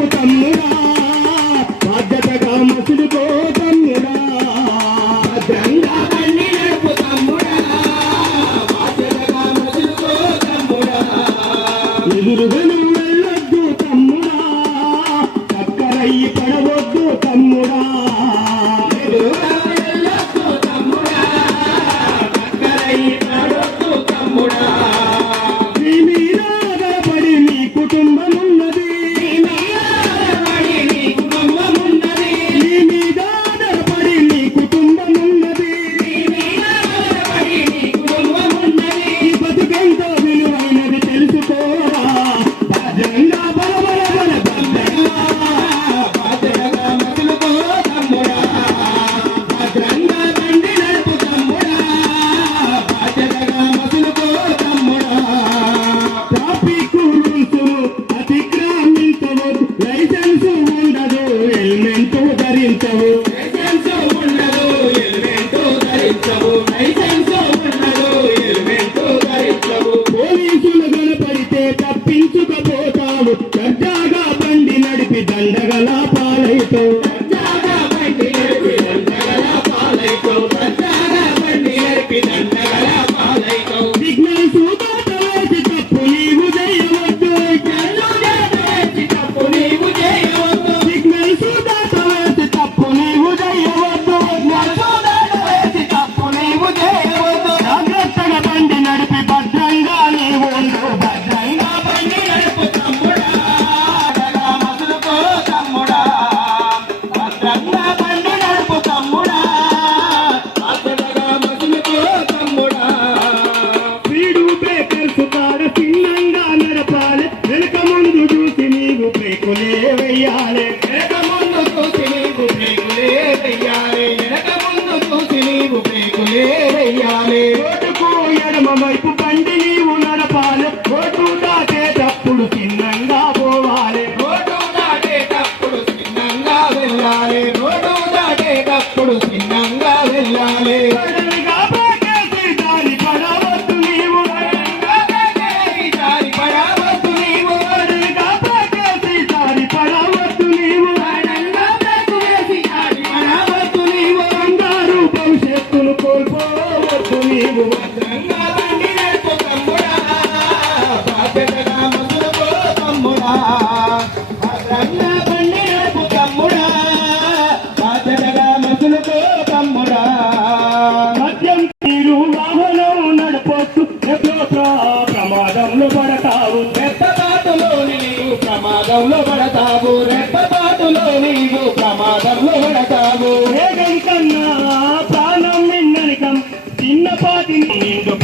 తప్పు తమ్ముడా బాధ్యతగా మసులుకో తమ్ముడా. భద్రంగా బండి నడుపు తమ్ముడా బాధ్యతగా మసులుకో తమ్ముడా. ఎదురుగను ధరించవు లైసెన్స్ ఉండదు హెల్మెట్ ధరించవు లైసెన్స్ ఉండదు హెల్మెట్ ధరించవు పోలీసులు కనపడితే తప్పించుకపోతావు సడ్డాగా బండి నడిపి దండగలా పాలైతావు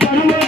Thank you.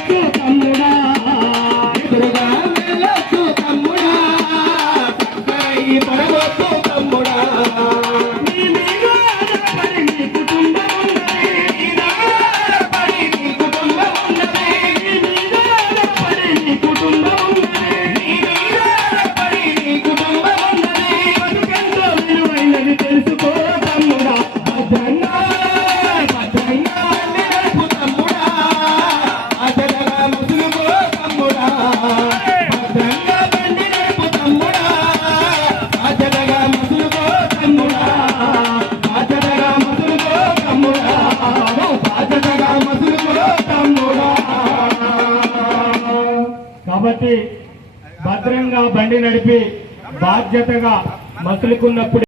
కాబట్టి భద్రంగా బండి నడిపి బాధ్యతగా మసులుకున్నప్పుడు